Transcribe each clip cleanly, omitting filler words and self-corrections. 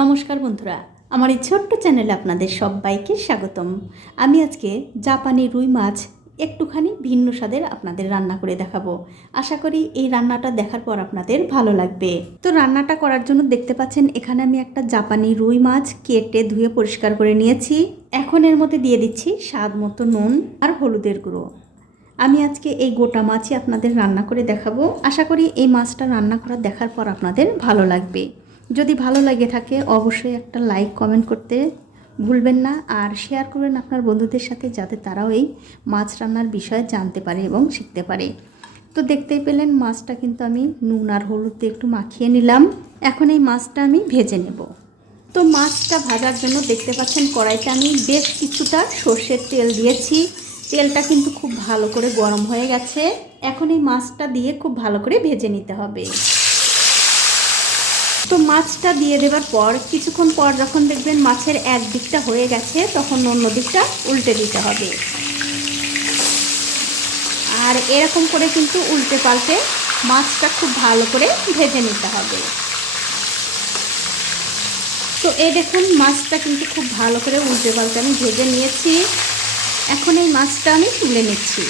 নমস্কার বন্ধুরা, আমার এই ছোট্ট চ্যানেলে আপনাদের সবাইকে স্বাগতম। আমি আজকে জাপানি রুই মাছ একটুখানি ভিন্ন স্বাদের আপনাদের রান্না করে দেখাবো। আশা করি এই রান্নাটা দেখার পর আপনাদের ভালো লাগবে। তো রান্নাটা করার জন্য দেখতে পাচ্ছেন এখানে আমি একটা জাপানি রুই মাছ কেটে ধুয়ে পরিষ্কার করে নিয়েছি। এখন এর মধ্যে দিয়ে দিচ্ছি স্বাদ মতো নুন আর হলুদের গুঁড়ো। আমি আজকে এই গোটা মাছই আপনাদের রান্না করে দেখাবো। আশা করি এই মাছটা রান্না করা দেখার পর আপনাদের ভালো লাগবে। যদি ভালো লাগে থাকে অবশ্যই একটা লাইক কমেন্ট করতে ভুলবেন না, আর শেয়ার করবেন আপনার বন্ধুদের সাথে, যাতে তারাও এই মাছ রান্নার বিষয়ে জানতে পারে এবং শিখতে পারে। তো দেখতেই পেলেন মাছটা কিন্তু আমি নুন আর হলুদ দিয়ে একটু মাখিয়ে নিলাম। এখন এই মাছটা আমি ভেজে নেব। তো মাছটা ভাজার জন্য দেখতে পাচ্ছেন কড়াইতে আমি বেশ কিছুটা সর্ষের তেল দিয়েছি। তেলটা কিন্তু খুব ভালো করে গরম হয়ে গেছে। এখন এই মাছটা দিয়ে খুব ভালো করে ভেজে নিতে হবে। তো মাছটা দিয়ে দেওয়ার পর কিছুক্ষণ পর যখন দেখবেন মাছের এক দিকটা হয়ে গেছে, তখন অন্য দিকটা উল্টে দিতে হবে। আর এরকম করে কিন্তু উল্টে পাল্টে মাছটা খুব ভালো করে ভেজে নিতে হবে। তো এই দেখুন মাছটা কিন্তু খুব ভালো করে উল্টে পাল্টে আমি ভেজে নিয়েছি। এখন এই মাছটা আমি তুলে নিচ্ছি।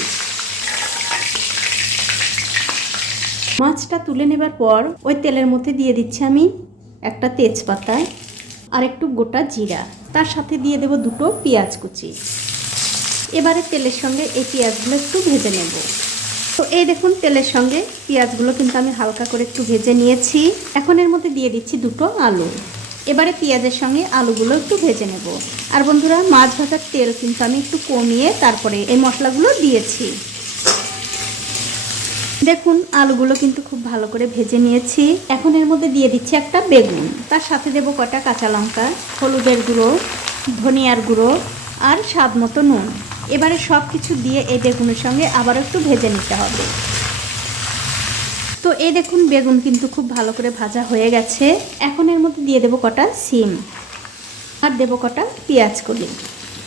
মাছটা তুলে নেবার পর ওই তেলের মধ্যে দিয়ে দিচ্ছি আমি একটা তেজপাতা আর একটু গোটা জিরা, তার সাথে দিয়ে দেব দুটো পেঁয়াজ কুচি। এবারে তেলের সঙ্গে এই পেঁয়াজগুলো একটু ভেজে নেব। তো এই দেখুন তেলের সঙ্গে পেঁয়াজগুলো কিন্তু আমি হালকা করে একটু ভেজে নিয়েছি। এখন এর মধ্যে দিয়ে দিচ্ছি দুটো আলু। এবারে পেঁয়াজের সঙ্গে আলুগুলো একটু ভেজে নেব। আর বন্ধুরা, মাছ ভাজার তেল কিন্তু আমি একটু কমিয়ে তারপরে এই মশলাগুলো দিয়েছি। দেখুন আলুগুলো কিন্তু খুব ভালো করে ভেজে নিয়েছি। এখন এর মধ্যে দিয়ে দিচ্ছি একটা বেগুন, তার সাথে দেবো কটা কাঁচা লঙ্কা, হলুদের গুঁড়ো, ধনিয়ার গুঁড়ো আর স্বাদ মতো নুন। এবারে সব কিছু দিয়ে এই বেগুনের সঙ্গে আবার একটু ভেজে নিতে হবে। তো এই দেখুন বেগুন কিন্তু খুব ভালো করে ভাজা হয়ে গেছে। এখন এর মধ্যে দিয়ে দেবো কটা সিম আর দেবো কটা পেঁয়াজ কলি।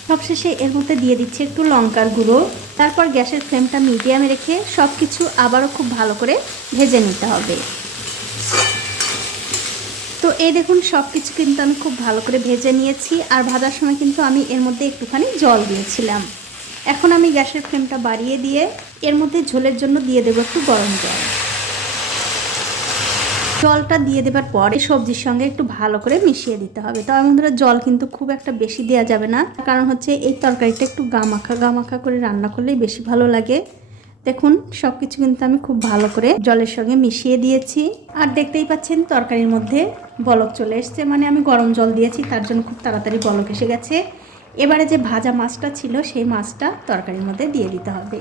সবশেষে এর মধ্যে দিয়ে দিচ্ছি একটু লঙ্কার গুঁড়ো। তারপর গ্যাসের ফ্লেমটা মিডিয়ামে রেখে সব কিছু আবারও খুব ভালো করে ভেজে নিতে হবে। তো এই দেখুন সব কিছু কিন্তু আমি খুব ভালো করে ভেজে নিয়েছি। আর ভাজার সময় কিন্তু আমি এর মধ্যে একটুখানি জল দিয়েছিলাম। এখন আমি গ্যাসের ফ্লেমটা বাড়িয়ে দিয়ে এর মধ্যে ঝোলের জন্য দিয়ে দেবো একটু গরম জল। জলটা দিয়ে দেবার পর এই সবজির সঙ্গে একটু ভালো করে মিশিয়ে দিতে হবে। তবে বন্ধুরা, জল কিন্তু খুব একটা বেশি দেওয়া যাবে না, কারণ হচ্ছে এই তরকারিটা একটু গামাখা করে রান্না করলেই বেশি ভালো লাগে। দেখুন সব কিছু কিন্তু আমি খুব ভালো করে জলের সঙ্গে মিশিয়ে দিয়েছি। আর দেখতেই পাচ্ছেন তরকারির মধ্যে বলক চলে এসছে, মানে আমি গরম জল দিয়েছি তার জন্য খুব তাড়াতাড়ি বলক এসে গেছে। এবারে যে ভাজা মাছটা ছিল সেই মাছটা তরকারির মধ্যে দিয়ে দিতে হবে।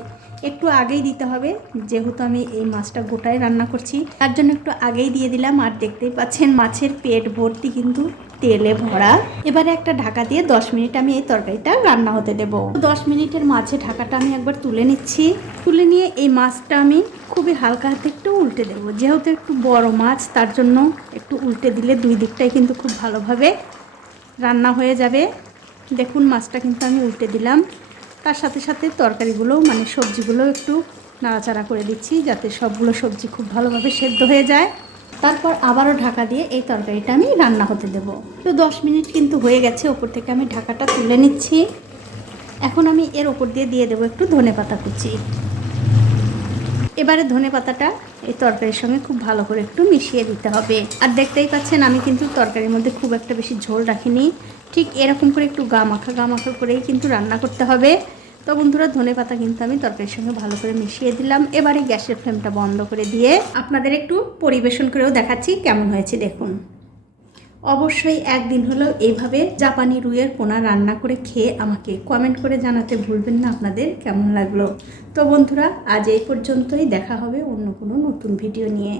একটু আগেই দিতে হবে, যেহেতু আমি এই মাছটা গোটায় রান্না করছি তার জন্য একটু আগেই দিয়ে দিলাম। আর দেখতেই পাচ্ছেন মাছের পেট ভর্তি কিন্তু তেলে ভরা। এবারে একটা ঢাকা দিয়ে 10 মিনিট আমি এই তরকারিটা রান্না হতে দেব। 10 মিনিটের মাঝে ঢাকাটা আমি একবার তুলে নিচ্ছি। তুলে নিয়ে এই মাছটা আমি খুবই হালকা হাতে একটু উল্টে দেব। যেহেতু একটু বড় মাছ তার জন্য একটু উল্টে দিলে দুই দিকটাই কিন্তু খুব ভালোভাবে রান্না হয়ে যাবে। দেখুন মাছটা কিন্তু আমি উল্টে দিলাম। তার সাথে সাথে তরকারিগুলো মানে সবজিগুলো একটু নাড়াচাড়া করে দিচ্ছি, যাতে সবগুলো সবজি খুব ভালোভাবে সেদ্ধ হয়ে যায়। তারপর আবারও ঢাকা দিয়ে এই তরকারিটা আমি রান্না হতে দেব। তো 10 মিনিট কিন্তু হয়ে গেছে। ওপর থেকে আমি ঢাকাটা তুলে নিচ্ছি। এখন আমি এর ওপর দিয়ে দেবো একটু ধনেপাতা কুচি। এবারে ধনেপাতাটা এই তরকারির সঙ্গে খুব ভালো করে একটু মিশিয়ে দিতে হবে। আর দেখতেই পাচ্ছেন আমি কিন্তু তরকারির মধ্যে খুব একটা বেশি ঝোল রাখিনি। ঠিক এরকম করে একটু গামাখা করেই কিন্তু রান্না করতে হবে। তো বন্ধুরা, ধনেপাতা কিন্তু আমি তরকারির সঙ্গে ভালো করে মিশিয়ে দিলাম। এবারে গ্যাসের ফ্লেমটা বন্ধ করে দিয়ে আপনাদের একটু পরিবেশন করেও দেখাচ্ছি কেমন হয়েছে দেখুন। অবশ্যই একদিন হলেও এইভাবে জাপানি রুইয়ের পোনা রান্না করে খেয়ে আমাকে কমেন্ট করে জানাতে ভুলবেন না আপনাদের কেমন লাগলো। তো বন্ধুরা, আজ এই পর্যন্তই। দেখা হবে অন্য কোনো নতুন ভিডিও নিয়ে।